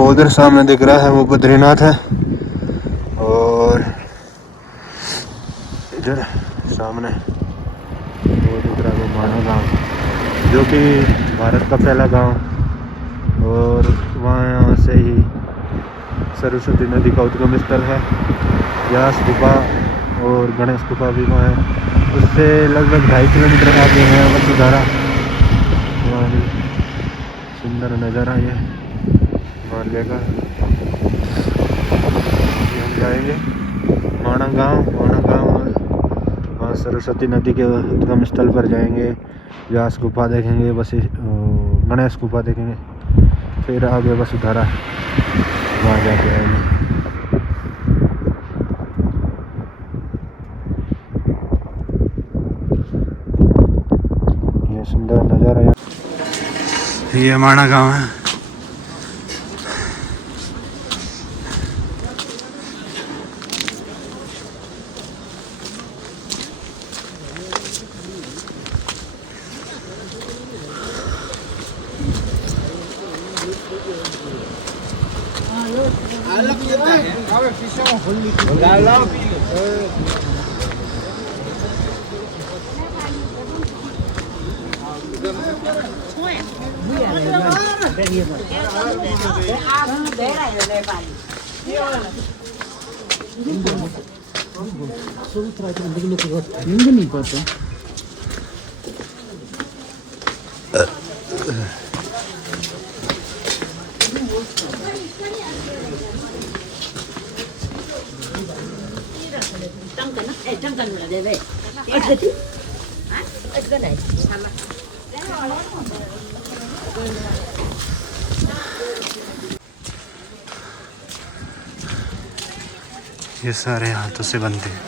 उधर सामने दिख रहा है वो बद्रीनाथ है, और इधर सामने वो दिख रहा है वो माना गाँव, जो कि भारत का पहला गांव, और वहाँ से ही सरस्वती नदी का उद्गम स्थल है। व्यास गुफा और गणेश गुफा भी वहाँ है, उससे लगभग 2.5 किलोमीटर आगे है वसुधारा। वहाँ भी सुंदर नज़ारा ये मालवे का। हम जाएंगे माना गाँव, वहाँ सरस्वती नदी के उद्गम स्थल पर जाएंगे, व्यास गुफा देखेंगे, गणेश गुफा देखेंगे, फिर आगे वसुधारा वहाँ जाके आएंगे। ये सुंदर नज़ारा है। ये माना गांव है। ये सारे हाथों से बनते हैं।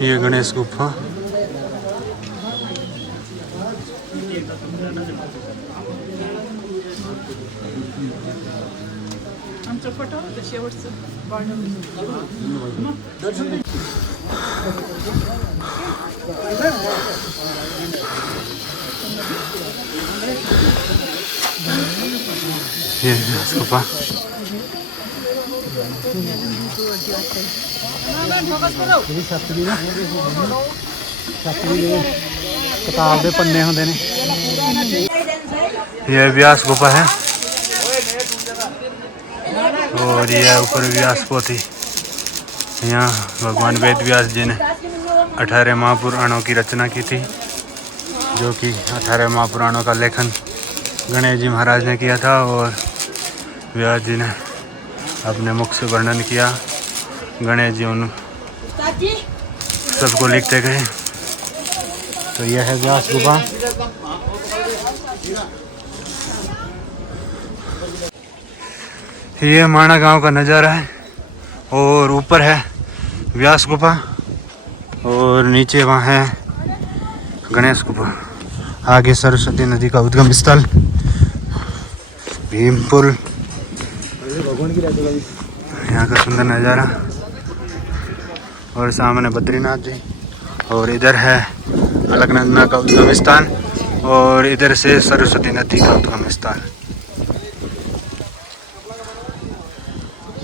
ये गणेश गुफा, ये गणेश गुफा। किताब के पन्ने होंगे ने। यह व्यास गुफा है, और यह ऊपर व्यास पोथी। यहाँ भगवान वेद व्यास जी ने 18 महापुराणों की रचना की थी, जो कि 18 महापुराणों का लेखन गणेश जी महाराज ने किया था, और व्यास जी ने अपने मुख से वर्णन किया। गणेश जी उन सबको लिखते गए। तो यह है व्यास गुफा। ये माना गांव का नज़ारा है, और ऊपर है व्यास गुफा, और नीचे वहाँ है गणेश गुफा। आगे सरस्वती नदी का उद्गम स्थल भीमपुर। यहाँ का सुंदर नज़ारा, और सामने बद्रीनाथ जी, और इधर है अलकनंदा का उद्गम स्थान, और इधर से सरस्वती नदी का उद्गम स्थान।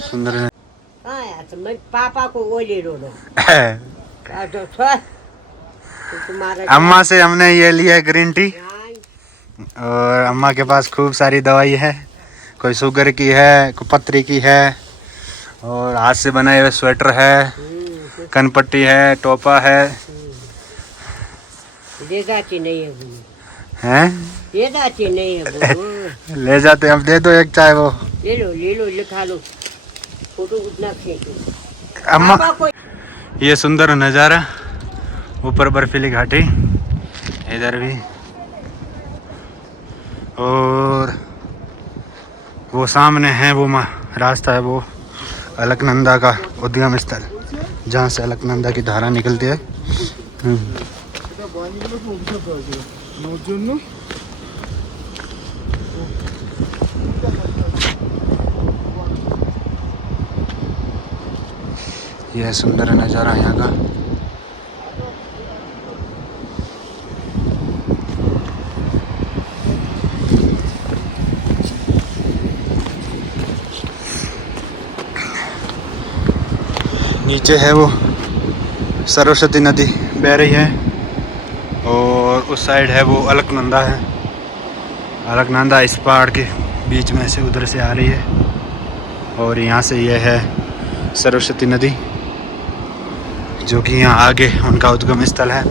सुंदर है। पापा को वो ले लो अम्मा से हमने ये लिया है ग्रीन टी, और अम्मा के पास खूब सारी दवाई है, कोई शुगर की है, कोई पथरी की है, और हाथ से बनाए हुए स्वेटर है, कनपट्टी है, टोपा है। देगा कि नहीं है हैं ये जाते नहीं है वो। ले जाते हम, दे दो एक चाय वो। ले लो लिखा लो, फोटो उतना खींचो। अम्मा पापा को ये सुंदर नज़ारा, ऊपर बर्फीली घाटी, इधर भी, और वो सामने है वो रास्ता है, वो अलकनंदा का उद्गम स्थल, जहाँ से अलकनंदा की धारा निकलती है। यह सुंदर नज़ारा यहाँ का। नीचे है वो सरस्वती नदी बह रही है, और उस साइड है वो अलकनंदा है। अलकनंदा इस पहाड़ के बीच में से उधर से आ रही है, और यहाँ से यह है सरस्वती नदी, जो कि यहाँ आगे उनका उद्गम स्थल है।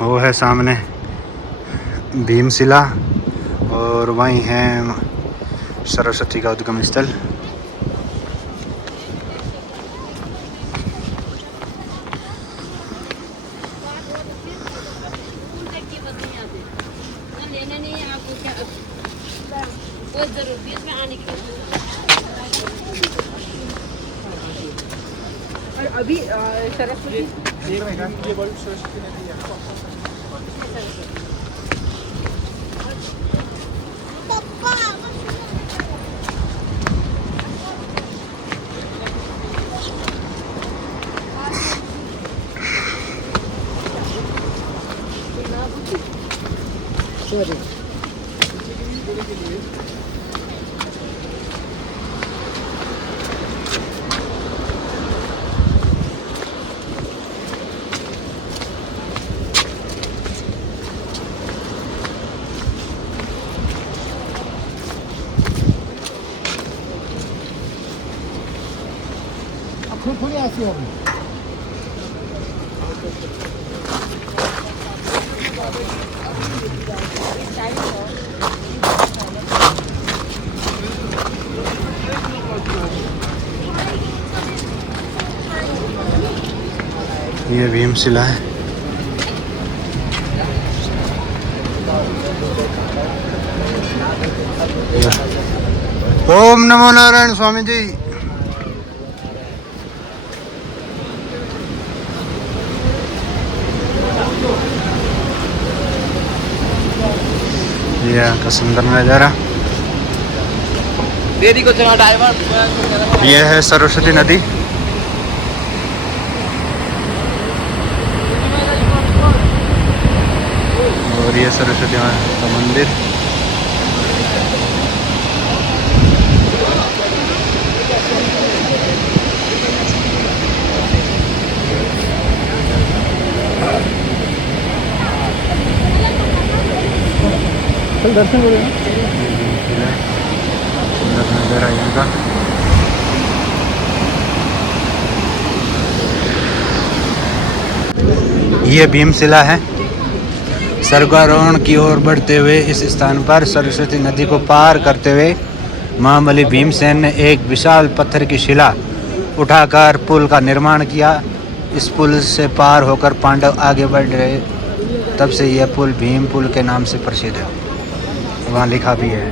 वो है सामने भीमशिला, और वहीं है सरस्वती का उद्गम स्थल। अभी सरस्वती सॉरी 풀이 왔어요. ये भीमशिला है। ओम नमो नारायण स्वामी जी। यह का सुंदर नज़ारा। यह है सरस्वती नदी। और ये सरस्वती माँ का मंदिर। दर्शन करो। सुंदर नज़ारा यहाँ का। ये भीमशिला है। स्वर्गारोहण की ओर बढ़ते हुए इस स्थान पर सरस्वती नदी को पार करते हुए महाबली भीमसेन ने एक विशाल पत्थर की शिला उठाकर पुल का निर्माण किया। इस पुल से पार होकर पांडव आगे बढ़ रहे, तब से यह पुल भीम पुल के नाम से प्रसिद्ध है। वहाँ लिखा भी है।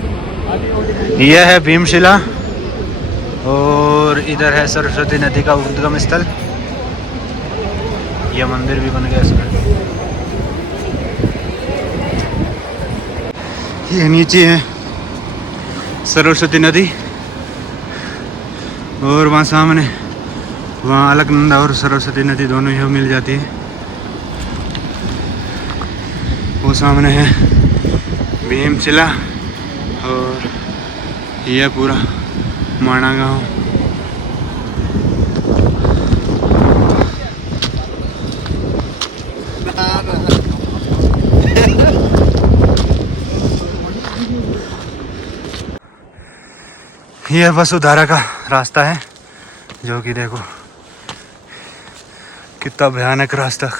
यह है भीमशिला, और इधर है सरस्वती नदी का उद्गम स्थल। यह मंदिर भी बन गया इसमें। ये नीचे है सरस्वती नदी, और वहाँ सामने वहाँ अलकनंदा और सरस्वती नदी दोनों ही मिल जाती है। वो सामने है भीमशिला, और यह पूरा माणा गाँव। ये वसुधारा का रास्ता है, जो कि देखो कितना भयानक रास्ता,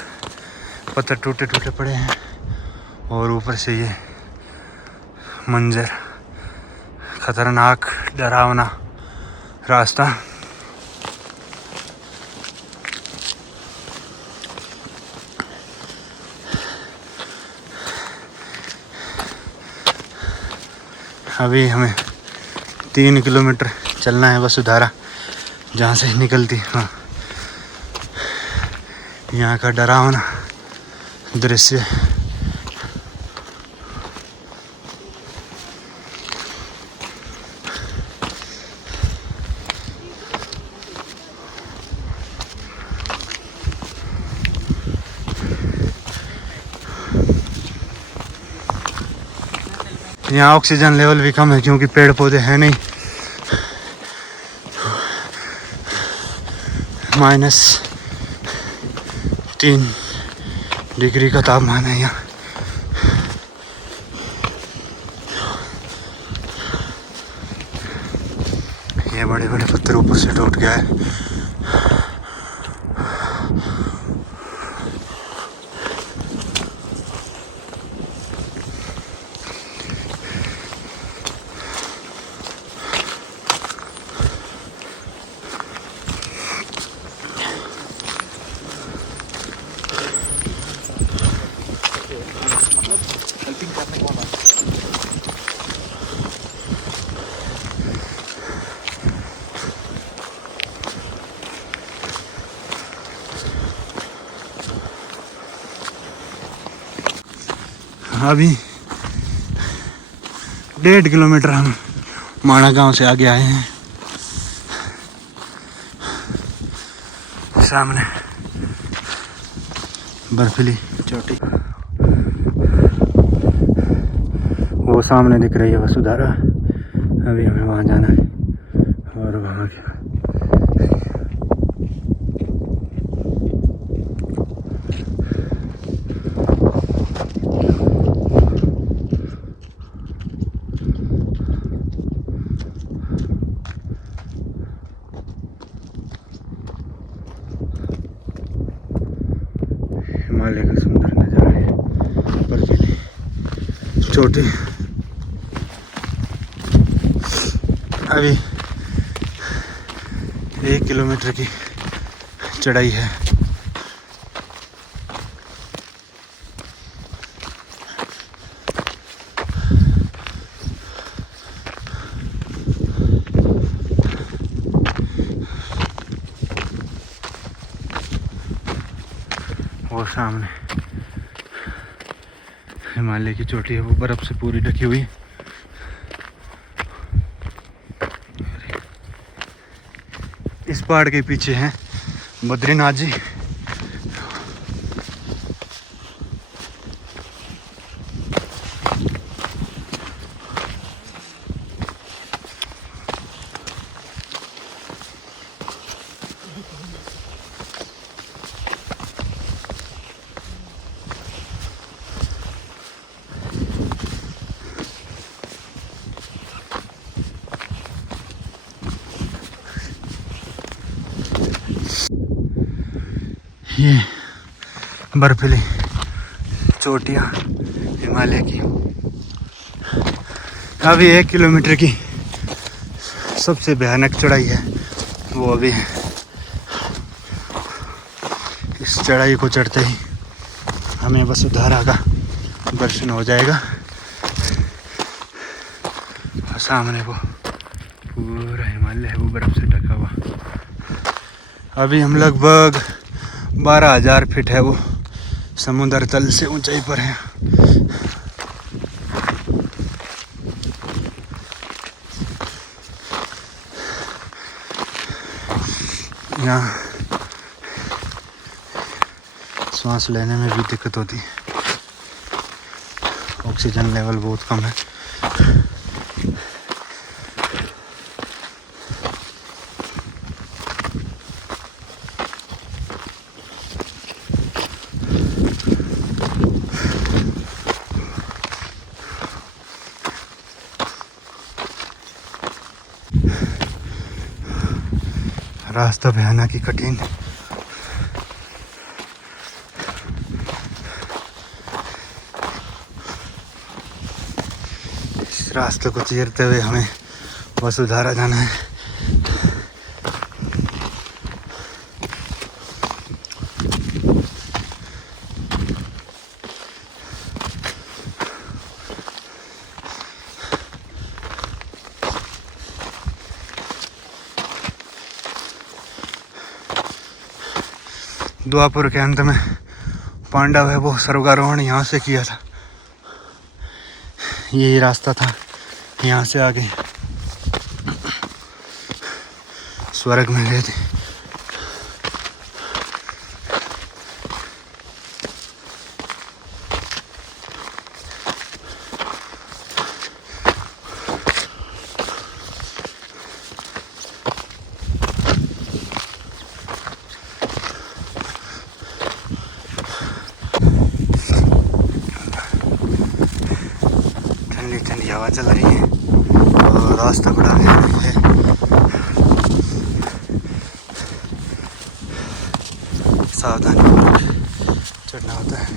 पत्थर टूटे टूटे पड़े हैं और ऊपर से ये मंजर, खतरनाक डरावना रास्ता। अभी हमें 3 किलोमीटर चलना है वसुधारा, जहाँ से निकलती हाँ यहाँ का डरावना दृश्य। यहाँ ऑक्सीजन लेवल भी कम है क्योंकि पेड़ पौधे हैं नहीं। -3 डिग्री का तापमान है यहाँ। ये बड़े बड़े पत्थर ऊपर से टूट गया है। अभी 1.5 किलोमीटर हम माणा गांव से आगे आए हैं। सामने बर्फीली चोटी, वो सामने दिख रही है वसुधारा। अभी हमें वहाँ जाना है और वहाँ के हिमालय का सुंदर नज़ारा है। बर्फीली चोटी अभी 1 किलोमीटर की चढ़ाई है। वो सामने हिमालय की चोटी है, वो बर्फ से पूरी ढकी हुई। इस पहाड़ के पीछे हैं बद्रीनाथ जी। ये बर्फीली चोटियाँ हिमालय की। अभी 1 किलोमीटर की सबसे भयानक चढ़ाई है वो अभी है। इस चढ़ाई को चढ़ते ही हमें वसुधारा का दर्शन हो जाएगा। और सामने वो पूरा हिमालय है, वो बर्फ से ढका हुआ। अभी हम लगभग 12,000 फीट है वो समुद्र तल से ऊंचाई पर है। यहाँ सांस लेने में भी दिक्कत होती है, ऑक्सीजन लेवल बहुत कम है। रास्ता भयानक ही कठिन। इस रास्ते को चीरते हुए हमें वसुधारा जाना है। द्वापर के अंत में पांडव है वो स्वर्गारोहण यहाँ से किया था। यही रास्ता था, यहाँ से आगे स्वर्ग में गए थे। ठंडी ठंडी हवा चल रही है और रास्ता बड़ा भयानक है। सावधानी चढ़ना होता है।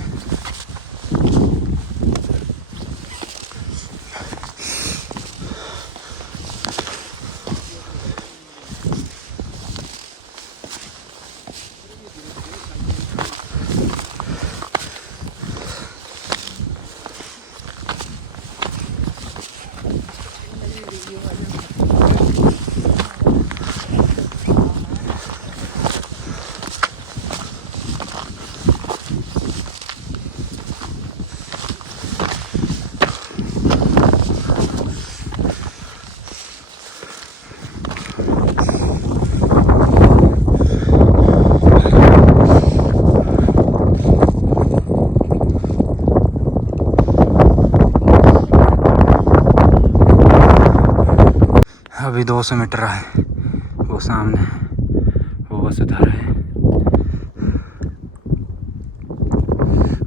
अभी 200 मीटर है, वो सामने वो वसुधारा है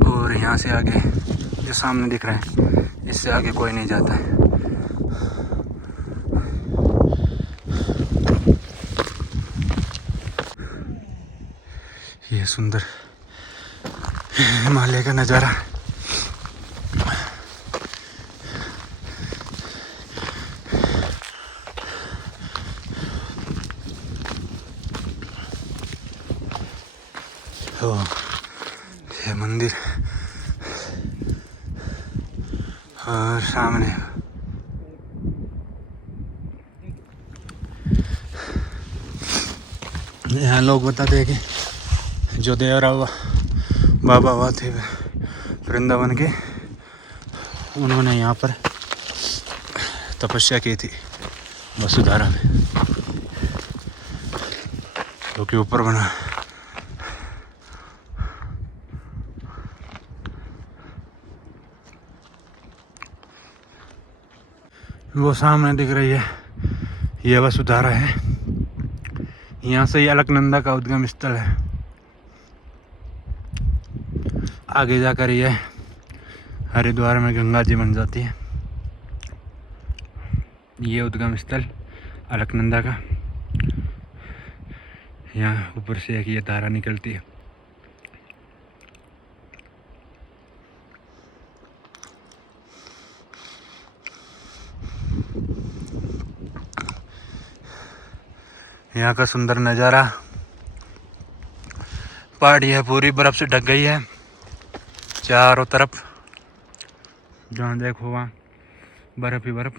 और यहाँ से आगे जो सामने दिख रहा है इससे आगे कोई नहीं जाता है। ये सुंदर हिमालय का नज़ारा। तो ये मंदिर और सामने यहाँ लोग बताते हैं कि जो देवरा बाबा हुआ थे वृंदावन के, उन्होंने यहाँ पर तपस्या की थी वसुधारा में, जो कि ऊपर बना। वो सामने दिख रही है ये वसुधारा है। यहाँ से ही अलकनंदा का उद्गम स्थल है। आगे जाकर ये हरिद्वार में गंगा जी बन जाती है। ये उद्गम स्थल अलकनंदा का। यहाँ ऊपर से एक ये धारा निकलती है। यहाँ का सुंदर नज़ारा। पहाड़ी है पूरी बर्फ़ से ढक गई है चारों तरफ, जहाँ देखो वहाँ बर्फ़ ही बर्फ़।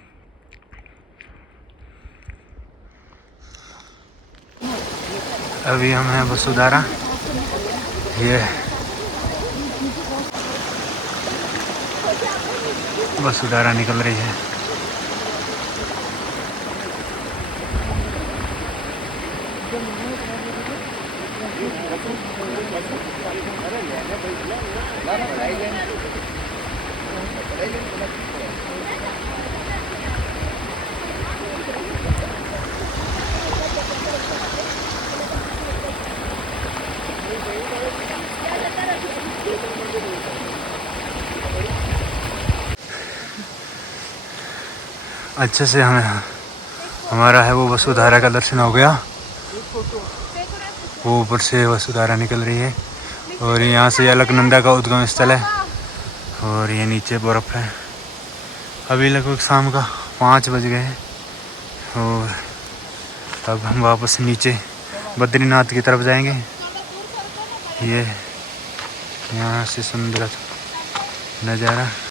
अभी हम हैं वसुधारा। ये वसुधारा निकल रही है। अच्छे से हमारा है वो वसुधारा का दर्शन हो गया वो ऊपर से वसुधारा निकल रही है और यहाँ से अलकनंदा का उद्गम स्थल है और ये नीचे बर्फ़ है। अभी लगभग शाम का 5 बज गए हैं और अब हम वापस नीचे बद्रीनाथ की तरफ जाएंगे। ये यहाँ से सुंदर नज़ारा।